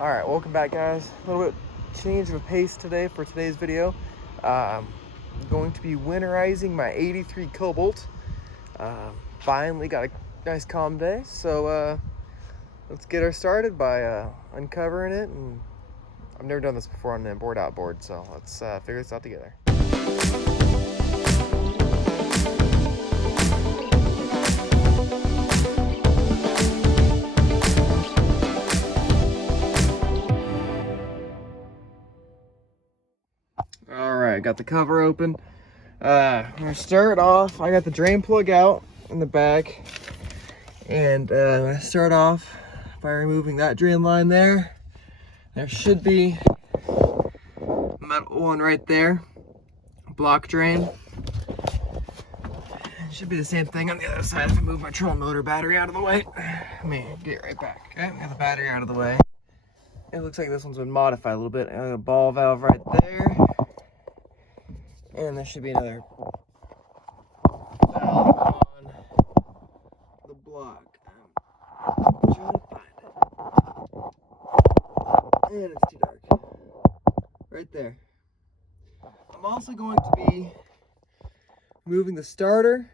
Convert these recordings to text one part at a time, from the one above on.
All right, welcome back, guys. A little bit change of pace today for today's video. I'm going to be winterizing my 83 Cobalt. Finally got a nice calm day, so let's get her started by uncovering it. And I've never done this before on an inboard outboard, so let's figure this out together. All right, got the cover open. I'm gonna start off. I got the drain plug out in the back, and I start off by removing that drain line there. There should be a metal one right there, block drain. It should be the same thing on the other side if I move my trolling motor battery out of the way. Let me get right back. Okay, got the battery out of the way. It looks like this one's been modified a little bit. I got a ball valve right there, and there should be another valve on the block. I'm trying to find it. And it's too dark. Right there. I'm also going to be moving the starter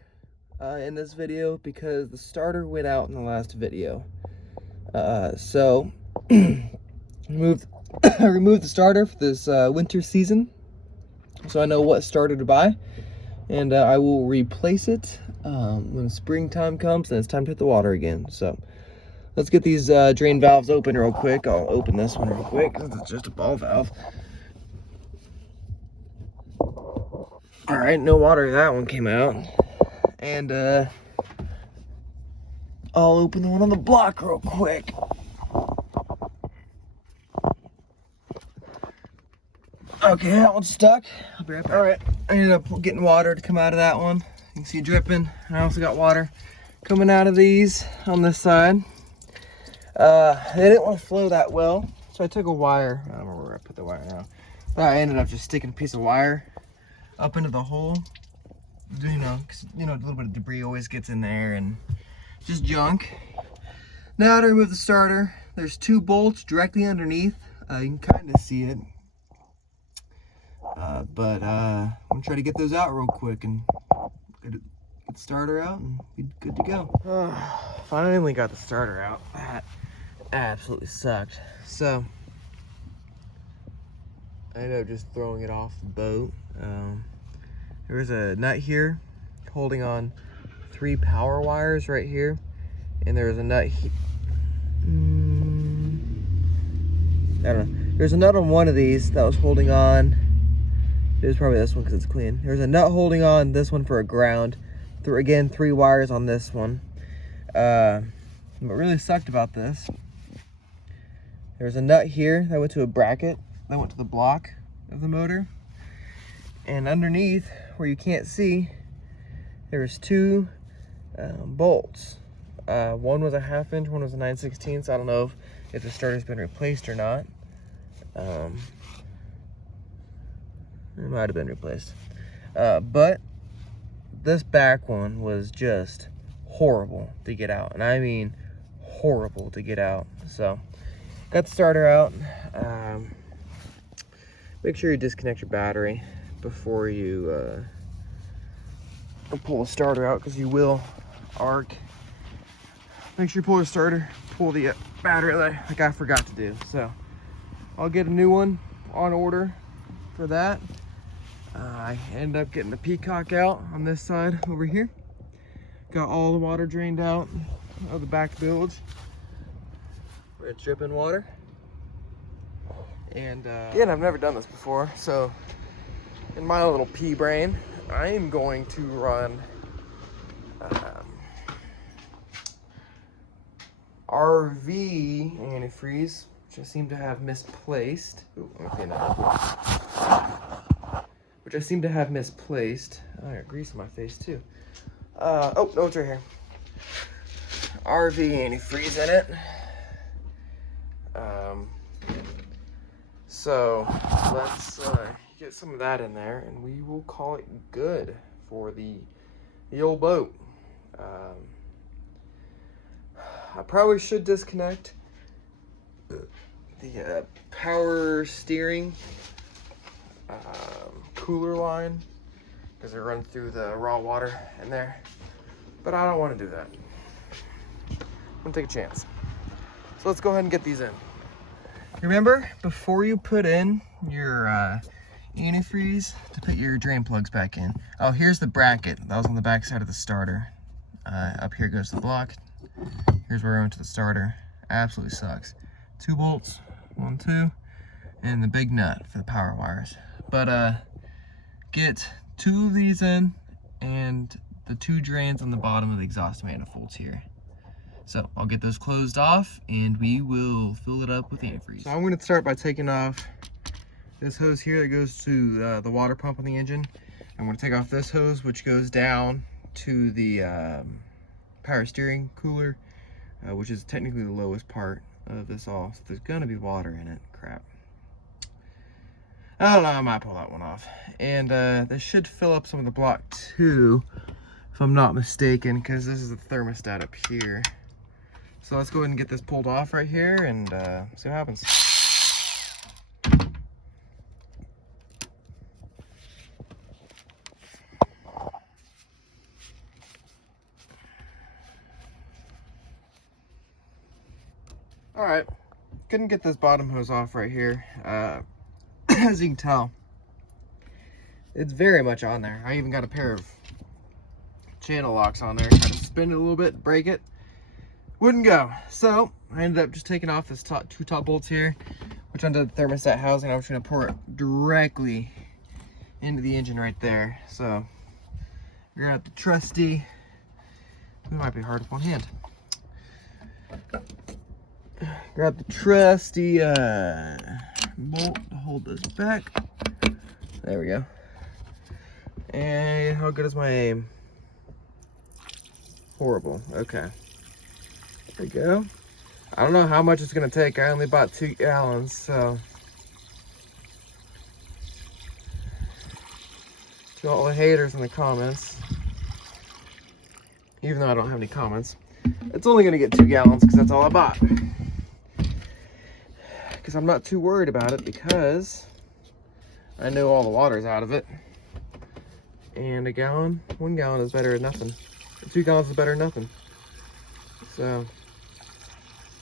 in this video because the starter went out in the last video. So I removed the starter for this winter season, so I know what starter to buy, and I will replace it when springtime comes and it's time to hit the water again. So let's get these drain valves open real quick. I'll open this one real quick because it's just a ball valve. All right, no water. That one came out. And I'll open the one on the block real quick. Okay, that one's stuck. I'll be right back. All right, I ended up getting water to come out of that one. You can see dripping. And I also got water coming out of these on this side. They didn't want to flow that well, so I took a wire. I don't remember where I put the wire now. But I ended up just sticking a piece of wire up into the hole. You know, 'cause, a little bit of debris always gets in there and just junk. Now to remove the starter, there's two bolts directly underneath. You can kind of see it. But I'm gonna try to get those out real quick and get the starter out and be good to go. Finally got the starter out. That absolutely sucked. So I ended up just throwing it off the boat. There's a nut here holding on 3 power wires right here, and there's a nut here. I don't know. There's a nut on one of these that was holding on. It was probably this one because it's clean. There's a nut holding on this one for a ground. Again, 3 wires on this one. What really sucked about this, there's a nut here that went to a bracket that went to the block of the motor. And underneath, where you can't see, there's 2 bolts. One was a 1/2 inch, one was a 9/16. I don't know if the starter's been replaced or not. It might have been replaced. But this back one was just horrible to get out. And I mean horrible to get out. So, got the starter out. Make sure you disconnect your battery before you pull the starter out, because you will arc. Make sure you pull the starter, pull the battery like I forgot to do. So, I'll get a new one on order for that. I ended up getting the peacock out on this side over here. Got all the water drained out of the back bilge where it's dripping water. And again, I've never done this before, so in my little pea brain, I am going to run RV antifreeze, which I seem to have misplaced. Ooh, let me clean that up. Which I seem to have misplaced. I got grease on my face too. Oh, no, it's right here. RV antifreeze in it. So let's get some of that in there, and we will call it good for the old boat. I probably should disconnect the power steering cooler line, because it runs through the raw water in there. But I don't want to do that. I'm gonna take a chance. So let's go ahead and get these in. Remember, before you put in your antifreeze, to put your drain plugs back in. Oh, here's the bracket. That was on the back side of the starter. Up here goes the block. Here's where I went to the starter. Absolutely sucks. 2 bolts, 1, 2, and the big nut for the power wires. But get 2 of these in, and the 2 drains on the bottom of the exhaust manifolds here. So I'll get those closed off and we will fill it up with antifreeze. So I'm going to start by taking off this hose here that goes to the water pump on the engine. I'm going to take off this hose, which goes down to the power steering cooler, which is technically the lowest part of this all. So there's going to be water in it. Crap. I don't know, I might pull that one off. And this should fill up some of the block too, if I'm not mistaken, because this is the thermostat up here. So let's go ahead and get this pulled off right here and see what happens. All right, couldn't get this bottom hose off right here. As you can tell, it's very much on there. I even got a pair of channel locks on there. Try to spin it a little bit, break it. Wouldn't go. So I ended up just taking off this 2 top bolts here, which under the thermostat housing. I'm just gonna pour it directly into the engine right there. So you're gonna have the trusty, it might be hard with one hand. Grab the trusty bolt to hold this back. There we go. And how good is my aim? Horrible. Okay. There we go. I don't know how much it's gonna take. I only bought 2 gallons, so. To all the haters in the comments, even though I don't have any comments, it's only gonna get 2 gallons because that's all I bought. Because I'm not too worried about it, because I know all the water's out of it. And 1 gallon is better than nothing. 2 gallons is better than nothing. So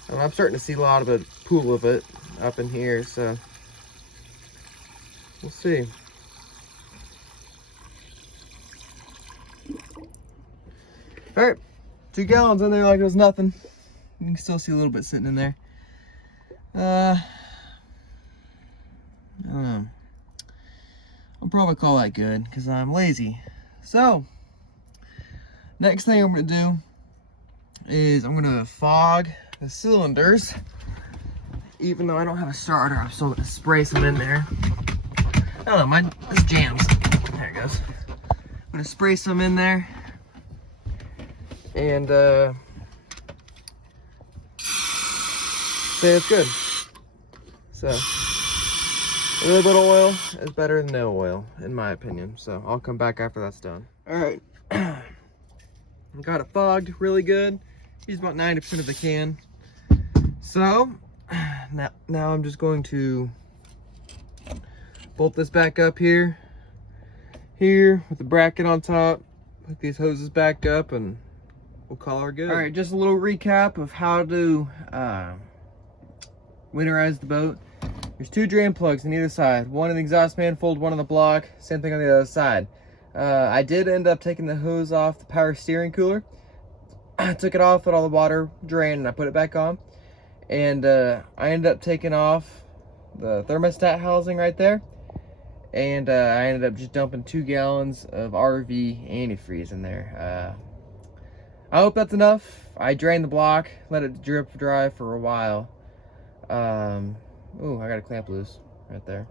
I'm starting to see a lot of a pool of it up in here, so we'll see. All right, 2 gallons in there like it was nothing. You can still see a little bit sitting in there. I don't know. I'll probably call that good because I'm lazy. So next thing I'm going to do is I'm going to fog the cylinders. Even though I don't have a starter, I'm still going to spray some in there. I don't know, this jams. There it goes. I'm going to spray some in there. And say it's good. So a little bit of oil is better than no oil, in my opinion. So I'll come back after that's done. All right. Got it fogged really good. Used about 90% of the can. So now I'm just going to bolt this back up here with the bracket on top. Hook these hoses back up and we'll call her good. All right, just a little recap of how to winterize the boat. There's 2 drain plugs on either side. One in the exhaust manifold, one on the block. Same thing on the other side. I did end up taking the hose off the power steering cooler. I took it off, let all the water drain, and I put it back on. And I ended up taking off the thermostat housing right there. And I ended up just dumping 2 gallons of RV antifreeze in there. I hope that's enough. I drained the block, let it drip dry for a while. Ooh, I got a clamp loose right there.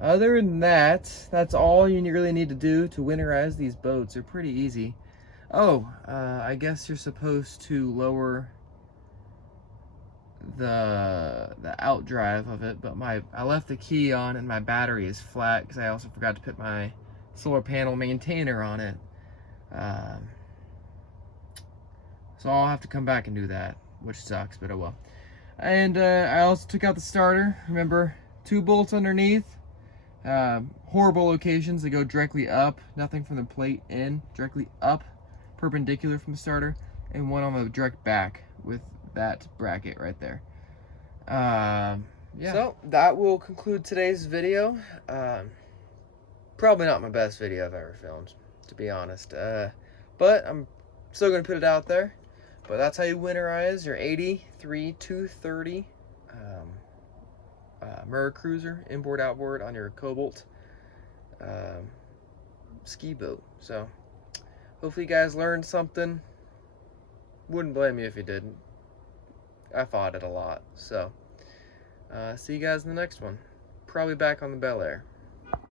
Other than that, that's all you really need to do to winterize these boats. They're pretty easy. Oh, I guess you're supposed to lower the outdrive of it, but I left the key on and my battery is flat because I also forgot to put my solar panel maintainer on it. So I'll have to come back and do that, which sucks, but oh well. And I also took out the starter. Remember, 2 bolts underneath. Horrible locations. They go directly up. Nothing from the plate in. Directly up, perpendicular from the starter. And one on the direct back with that bracket right there. Yeah. So that will conclude today's video. Probably not my best video I've ever filmed, to be honest. But I'm still gonna put it out there. But that's how you winterize your 83-230 Mercruiser inboard outboard on your Cobalt ski boat. So hopefully you guys learned something. Wouldn't blame you if you didn't. I fought it a lot. So see you guys in the next one. Probably back on the Bel Air.